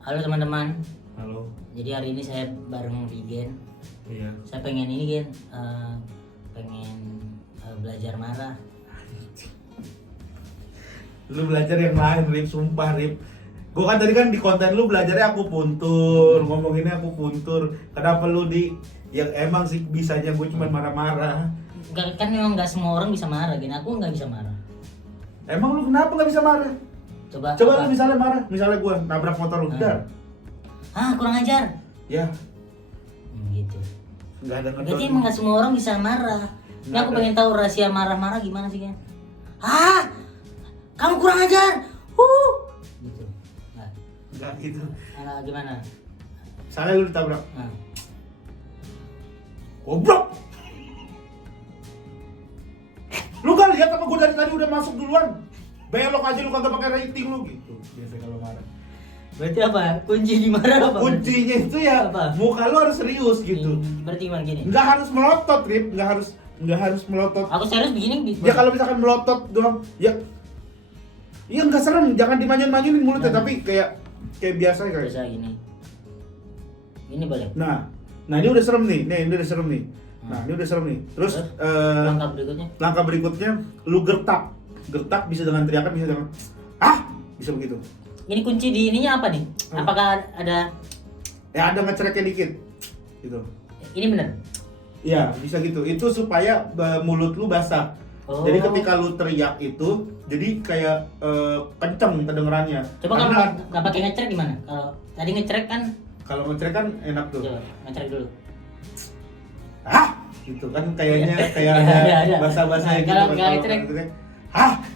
Halo teman-teman. Halo. Jadi hari ini saya bareng Rigen. Iya. Saya pengen ini Gen, pengen belajar marah. Lu belajar yang lain, Rip, sumpah, Rip. Gua kan tadi kan di konten lu belajarnya aku puntur, ngomonginnya aku puntur. Kenapa lu di yang emang sih bisanya gue cuma marah-marah. Kan memang nggak semua orang bisa marah, Gen. Aku nggak bisa marah. Emang lu kenapa nggak bisa marah? Coba Coba lu misalnya marah, misalnya gue nabrak motor lu, dar. kurang ajar. Ya, Gitu. nggak ada Berarti emang nggak semua orang bisa marah. Ini Nggak aku ada. pengen tahu rahasia marah-marah gimana sih, Gen? Kamu kurang ajar. Gitu. Nah, Nggak gitu. gimana? Misalnya lu ditabrak, Nah. goblok. Lu gak lihat apa gue dari tadi udah masuk duluan? Belok aja lu kagak pakai rating lu gitu. Biasa kalau marah. Berarti apa? Kunci di marah apa? Kuncinya itu ya Apa? muka lu harus serius gitu. Berarti gimana gini? Nggak harus melotot, Rip. Nggak harus melotot. Aku serius begini. Ya kalau misalkan melotot doang, ya nggak serem. Jangan dimanyun-manyunin mulutnya, tapi kayak biasa kayak. Biasa gini. Ini boleh. Nah ini udah serem nih. Ini udah serem nih. Nah, ini udah serem nih. Terus Langkah berikutnya. langkah berikutnya lu gertak. Gertak bisa dengan teriakan, bisa dengan bisa begitu. Ini kunci di ininya apa nih? Apakah ada? Ya ada ngecereknya dikit. Gitu. Ini benar. Iya, bisa gitu. Itu supaya mulut lu basah. Oh. Jadi ketika lu teriak itu, jadi kayak kenceng kedengerannya. Coba kalau Karena nggak pakai ngecerek gimana? Kalau tadi ngecerek kan, kalau ngecerek kan enak tuh. coba ngecerek dulu. Gitu kan kayaknya Iya. kayak Ada. ada bahasa-bahasa Nah, gitu kalau kan. nggak ngecerek. ngecerek,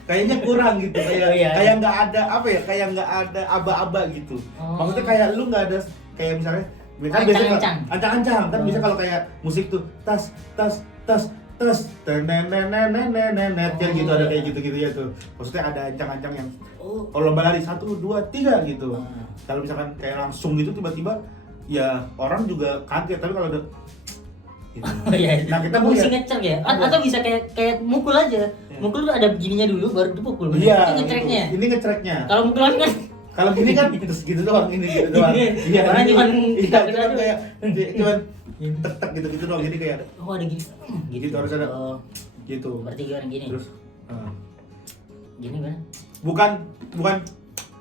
kayaknya kurang gitu. Kayak Iya. kayak nggak ada apa ya? Kayak nggak ada aba-aba gitu. Oh. Maksudnya kayak lu nggak ada kayak misalnya kan biasanya Ancang-ancang. ancang-ancang kan Oh. bisa kalau kayak musik tuh tas tenenenenenenenet gitu ada kayak gitu-gitu ya tuh. Maksudnya ada ancang-ancang yang kalau lomba lari 1, 2, 3 gitu. Kalau misalkan kayak langsung gitu tiba-tiba ya orang juga kaget, tapi kalau udah gitu. Oh iya. Nah, kita mesti lihat. ngecerek ya? Atau bisa kayak mukul aja. Mukul tuh ada begininya dulu baru dipukul. Iya, Itu ngecereknya. gitu. Ini ngecereknya. Kalau mukulan kan Kalau gini kan terus gitu doang, ini gitu doang. Iya, Orang ini- cuman iya, gitu cuman aja. kayak cuman tek-tek gitu-gitu doang. Jadi kayak ada gitu. Gitu harus ada. Oh, gitu. berarti gimana gini? Terus Gini kan?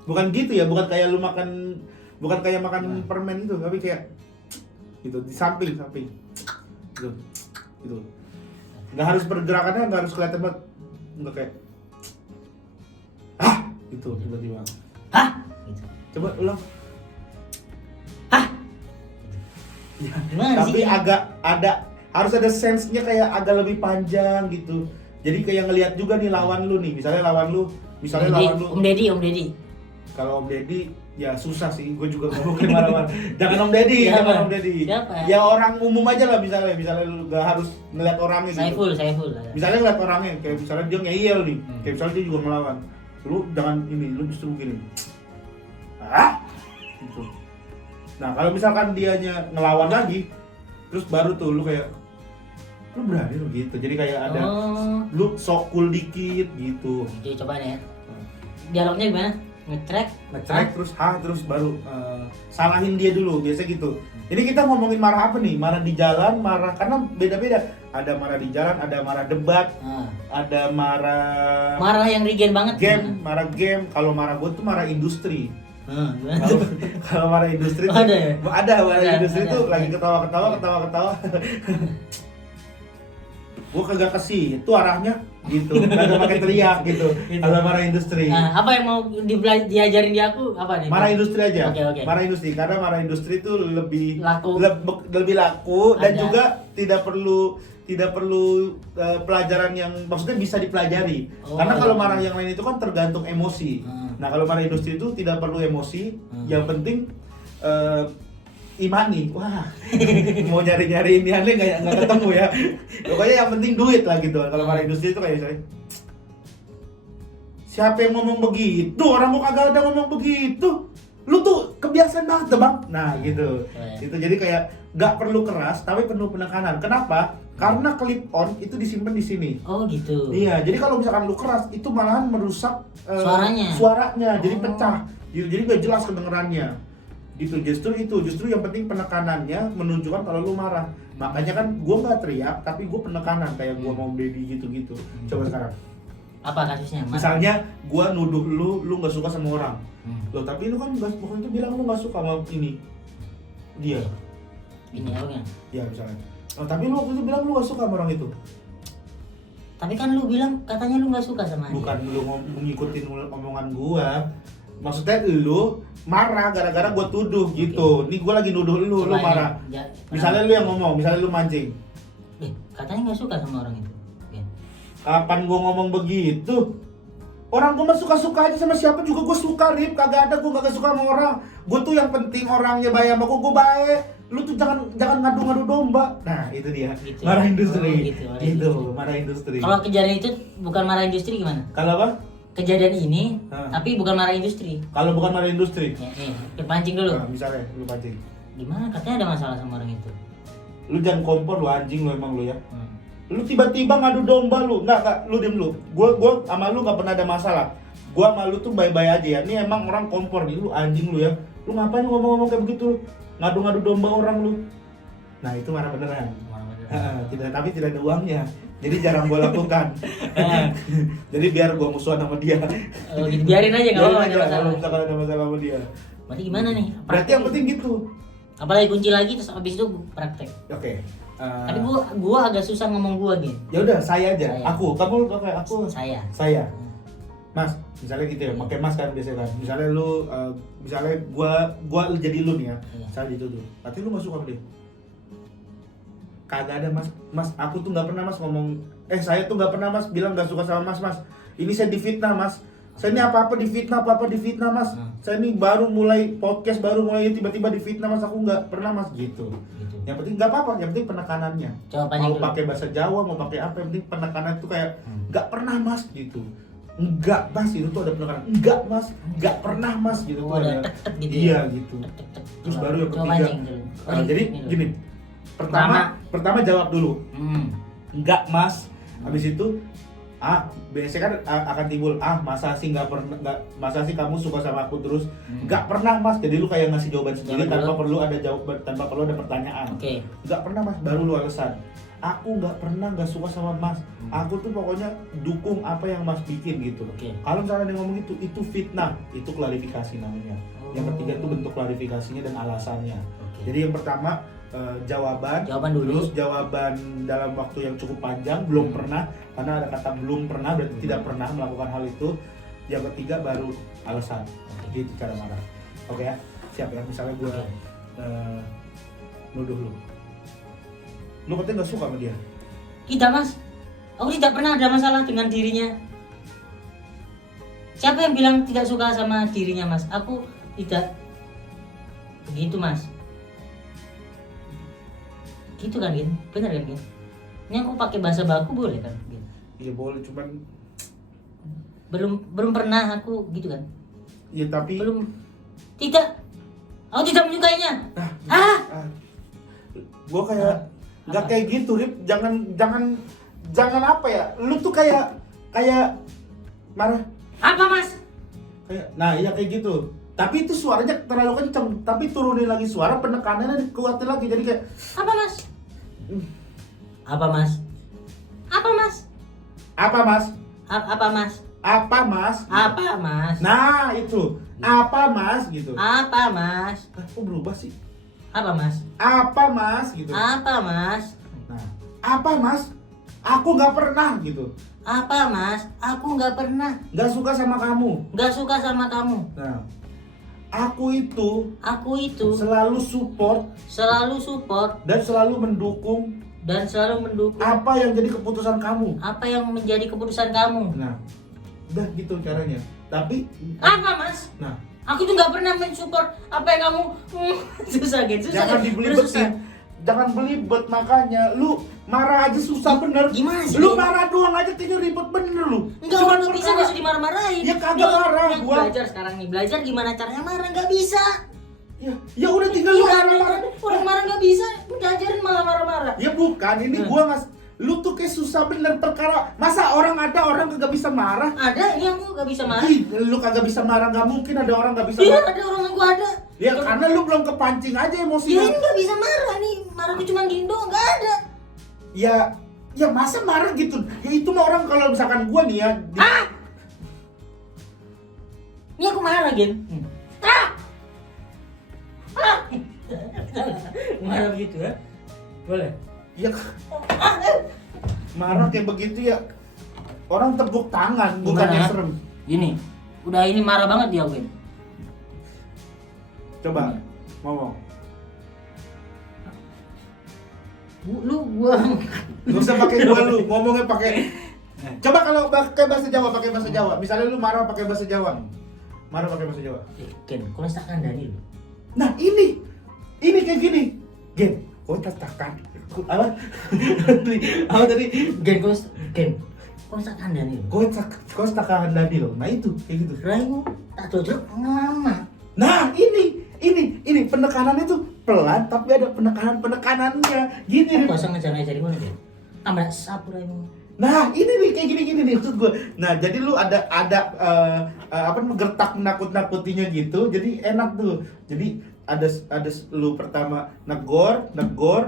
bukan gitu ya, bukan kayak makan permen itu, tapi kayak gitu di samping gitu nggak harus pergerakannya, nggak harus kelihatan banget, nggak kayak gitu tiba-tiba Gitu. coba ulang. Gimana Tapi sih? agak harus ada sense-nya, kayak agak lebih panjang gitu. Jadi kayak ngelihat juga nih lawan lu nih, misalnya lawan lu Om Deddy. kalau Om Deddy ya susah sih, gue juga gak mungkin marah-marah. Jangan Om Deddy, Siapa? jangan Om Deddy. Siapa? Ya orang umum aja lah, misalnya lu gak harus ngeliat orangnya gitu. Saiful. Misalnya ngeliat orangnya, kayak misalnya dia ngeyel nih, kayak misalnya dia juga ngelawan. Lu jangan ini, lu justru gini. Gitu. Nah kalau misalkan dianya ngelawan lagi, terus baru tuh lu kayak, lu berani lu gitu. Jadi kayak ada, lu sok cool dikit gitu. Jadi coba nih ya. Dialognya gimana? Ngetrek Terus baru salahin dia dulu, biasa gitu. Ini kita ngomongin marah apa nih? Marah di jalan, marah karena beda-beda. Ada marah di jalan, ada marah debat, ada Marah yang Rigen banget. game, marah game. Kalau marah gue tuh marah industri. Gimana? Kalau marah industri tuh, Ada ya? Ada marah Ada, industri ada. tuh lagi ketawa. Gue kagak kesih, itu arahnya gitu. Kagak pakai teriak gitu. Kalau marah industri. Apa yang mau diajarin di aku? Apa nih? Marah industri aja. Oke. Marah industri karena marah industri itu lebih Laku. lebih laku dan Ada. juga tidak perlu pelajaran yang maksudnya bisa dipelajari. Karena kalau marah yang lain itu kan tergantung emosi. Nah, kalau marah industri itu tidak perlu emosi, yang penting imani. Wah, mau nyari-nyari ini aneh nggak ketemu ya. Pokoknya yang penting duit lah gitu. Kalau marah industri itu kayak misalnya, siapa yang ngomong begitu? Orang mau kagak ada ngomong begitu. Lu tuh kebiasaan banget tuh, Bang. Nah, gitu. Itu jadi kayak nggak perlu keras tapi penuh penekanan. Kenapa? Karena clip on itu disimpan di sini. Oh gitu. Iya, jadi kalau misalkan lu keras itu malahan merusak Suaranya. jadi pecah. Jadi nggak jelas kedengerannya. Gitu, justru yang penting penekanannya menunjukkan kalau lu marah. Makanya kan gue nggak teriak, tapi gue penekanan kayak gue mau baby gitu. Coba sekarang. Apa kasusnya? Misalnya gue nuduh lu nggak suka sama orang. Loh tapi lu kan bukan itu bilang lu nggak suka sama dia. Ini orangnya. Ya misalnya. Oh, tapi lu waktu itu bilang lu nggak suka sama orang itu. Tapi kan lu bilang katanya lu nggak suka sama dia. Bukan lu ngikutin omongan gua. Maksudnya lu marah gara-gara gua tuduh gitu. Nih gua lagi nuduh lu marah. Misalnya lu yang ngomong, misalnya lu mancing. Katanya nggak suka sama orang itu. Kapan gua ngomong begitu? Orang gua mah suka-suka aja sama siapa juga gua suka, Rip. Kagak ada gua kagak suka sama orang. Gua tuh yang penting orangnya baik sama gua baik. Lu tuh jangan ngadu-ngadu domba. Nah, itu dia. Gitu. Marah industri. Gitu, marah industri. Kalau kejadian itu bukan marah industri gimana? Kalau apa? Kejadian ini, tapi bukan marah industri. Kalau bukan marah industri. Nih, pancing dulu. Nah, misalnya lu pancing. Gimana? Katanya ada masalah sama orang itu. Lu jangan kompor lu anjing lu emang lu ya. Lu tiba-tiba ngadu domba lu. Enggak, lu diem lu. Gua sama lu enggak pernah ada masalah. Gua sama lu tuh baik-baik aja ya. Ini emang orang kompor nih, lu anjing lu ya. Lu ngapain ngomong-ngomong kayak begitu? Ngadu-ngadu domba orang lu. Nah, itu marah beneran. Tapi tidak ada uangnya. Jadi jarang gua lakukan. Jadi biar gua musuhan sama dia. Oh, gitu. Biarin aja enggak apa-apa ada masalah. Kalau misalkan ada masalah sama dia. Berarti gimana nih? Berarti yang penting gitu. Apalagi kunci lagi terus habis itu praktek. Oke. Tapi gua agak susah ngomong gua gitu. Ya udah, saya aja. Saya. Kamu pakai aku. Saya. Mas, misalnya gitu ya, pakai mas kan biasanya kan. Misalnya lu, misalnya gua jadi lu nih ya. Saya dituduh. Berarti lu nggak suka sama dia? Kagak ada mas. Aku tuh nggak pernah mas ngomong. Saya tuh nggak pernah mas bilang nggak suka sama mas. Ini saya difitnah mas. Saya ini apa-apa difitnah mas. Saya ini baru mulai podcast, tiba-tiba difitnah mas. Aku nggak pernah mas gitu. Yang penting nggak apa-apa, yang penting penekanannya. Mau pakai bahasa Jawa, mau pakai apa, yang penting penekanan itu kayak nggak pernah mas gitu. Enggak mas, itu tuh ada penekanan. Enggak mas, nggak pernah mas gitu. Oh, ada tek-tek gitu. Iya gitu. Terus baru yang ketiga. Jadi gini. Pertama jawab dulu. Enggak mas. Habis itu biasanya kan akan timbul masa sih kamu suka sama aku terus nggak pernah mas, jadi lu kayak ngasih jawaban sendiri tanpa perlu ada pertanyaan. Nggak pernah mas, baru lu alasan aku nggak pernah nggak suka sama mas, aku tuh pokoknya dukung apa yang mas bikin gitu. Kalau misalnya dia ngomong itu fitnah, itu klarifikasi namanya. Yang ketiga tuh bentuk klarifikasinya dan alasannya. Jadi yang pertama jawaban dulu, terus jawaban dalam waktu yang cukup panjang, belum pernah, karena ada kata belum pernah berarti tidak pernah melakukan hal itu. Yang ketiga baru alasan. Gitu cara marah. Oke ya, siap ya. Misalnya gue nuduh lu katanya nggak suka sama dia. Tidak mas, aku tidak pernah ada masalah dengan dirinya. Siapa yang bilang tidak suka sama dirinya mas? Aku tidak begitu mas. Gitu kan Gin? Bener kan Gin? Ini aku pakai bahasa baku boleh kan Gin? Iya boleh, cuman belum pernah aku gitu kan? Iya tapi belum. Tidak. Aku tidak menyukainya. Gua kayak nggak kayak gitu, Rip. Jangan apa ya? Lu tuh kayak marah. Apa mas? Iya kayak gitu. Tapi itu suaranya terlalu kenceng. Tapi turunin lagi suara, penekanannya dikuatin lagi. Jadi kayak apa mas? Apa mas? Apa mas? Apa mas? Apa mas? Apa mas? Apa mas? Nah itu apa mas gitu. Apa mas? Kok berubah sih? Apa mas? Apa mas gitu. Apa mas? Nah apa mas? Aku nggak pernah gitu. Apa mas? Aku nggak pernah. Nggak suka sama kamu. Nggak suka sama kamu. Nah aku itu selalu support dan selalu mendukung apa yang jadi keputusan kamu. Nah udah gitu caranya. Tapi apa mas? Nah aku tuh nggak pernah mensupport apa yang kamu susah gitu. Jangan dibelibetin. Jangan belibet, makanya lu marah aja susah bener. Gimana sih? Lu marah doang aja tinggal ribet bener lu. Enggak bisa, nggak usah dimarah-marahin. Ya kagak marah gua. Belajar sekarang nih, belajar gimana caranya marah, nggak bisa. Ya udah tinggal lu marah. Orang marah nggak bisa, belajarin malah marah-marah. Ya bukan, ini gua lu tuh kayak susah bener perkara. Masa orang kagak bisa marah? Ada, ini aku nggak bisa marah. Lu kagak bisa marah, nggak mungkin ada orang nggak bisa marah. Iya, ada orang yang gua ada. Ya karena lu belum kepancing aja Ya emosinya. ini nggak bisa marah nih, marahku cuma gini doang, nggak ada. Ya masa marah gitu. Ya itu mah orang kalau misalkan gua nih ya. Ini aku marah Gen. Marah begitu ya? Boleh? Ya marah kayak begitu ya. Orang tepuk tangan, bukannya Gimana? serem. Gini, udah ini marah banget dia Gen. Coba ngomong. Lu gua Gak usah pakai gua lu, ngomongnya pakai. Coba kalau pakai bahasa Jawa, Misalnya lu marah pakai bahasa Jawa. Marah pakai bahasa Jawa. Gen, kau tak kandani lu. Nah, ini kayak gini. Gen, kau takkan. Apa? Apa tadi? Gen, kau tak kandani lu. Kau takkan Daniel. Nah, itu kayak gitu. Rayu tak cocok lama. Nah, ini penekanannya tuh pelan tapi ada penekanannya. Gini. Kau usah ngajar-ngajar gimana Gen? Tambah sapu Rayu. Nah, ini nih kayak gini nih maksud gue. Nah, jadi lu ada apa gertak nakut-nakutinya gitu. Jadi enak tuh. Jadi ada lu pertama negor,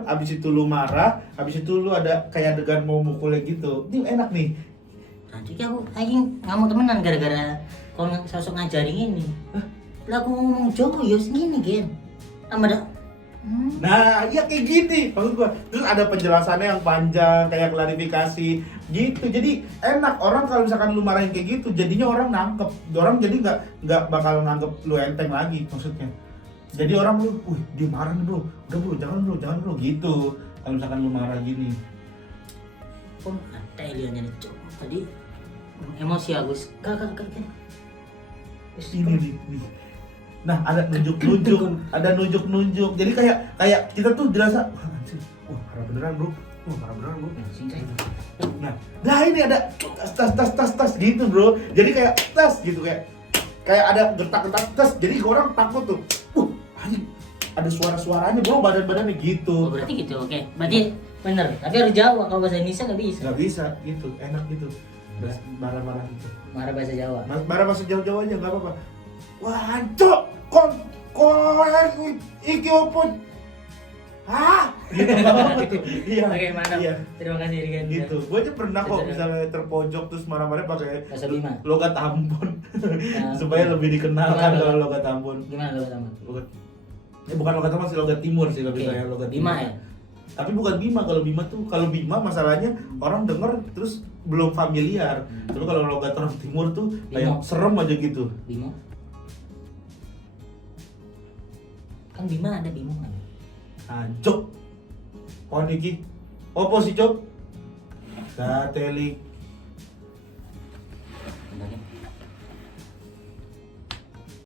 abis itu lu marah, abis itu lu ada kayak adegan mau mukulnya gitu. Ini enak nih. Nanti aku aing nggak mau temenan gara-gara kau sosok ngajarin ini. Lah aku ngomong Jawa ya segini Gen. Tambah ada Nah, ya kayak gini maksud gua. Terus ada penjelasannya yang panjang, kayak klarifikasi gitu. Jadi enak orang kalau misalkan lu marahin kayak gitu, jadinya orang nangkep. Orang jadi nggak bakal nganggep lu enteng lagi maksudnya. Jadi orang lu, dia marah nih bro, udah bro, jangan bro gitu. Kalau misalkan lu marah gini. pun ada Elianya nih cok. Tadi emosi aku gak. Ini nih. Nah, ada nunjuk. Jadi kayak kita tuh dirasa, marah beneran bro. Singkat. Nah ini ada tas gitu bro. Jadi kayak tas gitu kayak ada gertak tas. Jadi orang takut tuh. Anjing, ada suaranya bro, badannya gitu. Oh, berarti gitu, oke. Berarti bener. Tapi harus Jawa, kalau bahasa Indonesia nggak bisa. Nggak bisa gitu, enak gitu. Marah-marah gitu. Marah bahasa Jawa. Marah bahasa Jawa aja nggak apa-apa. Wah, cok, kon iki opon. Hah? Gitu nggak apa-apa tuh. Iya. Oke, mantap. Iya. Terima kasih Rigan. Gitu. Gue aja pernah kok misalnya terpojok terus marah-marah pakai Bahasa Bima. logat Ambon. Nah, Supaya lebih dikenalkan Gimana? kalau logat Ambon. Gimana lo sama? Bukan logat Ambon sih, logat Timur sih lebih Oke. kayak logat Bima Timur. ya? Tapi bukan Bima, kalau Bima masalahnya orang denger terus belum familiar. Tapi kalau logat orang Timur tuh kayak Bimo. serem aja gitu. Bimo. Kan Bima ada Bimo kan? Cok. Pohon iki. Opo sih, Cok? Satelik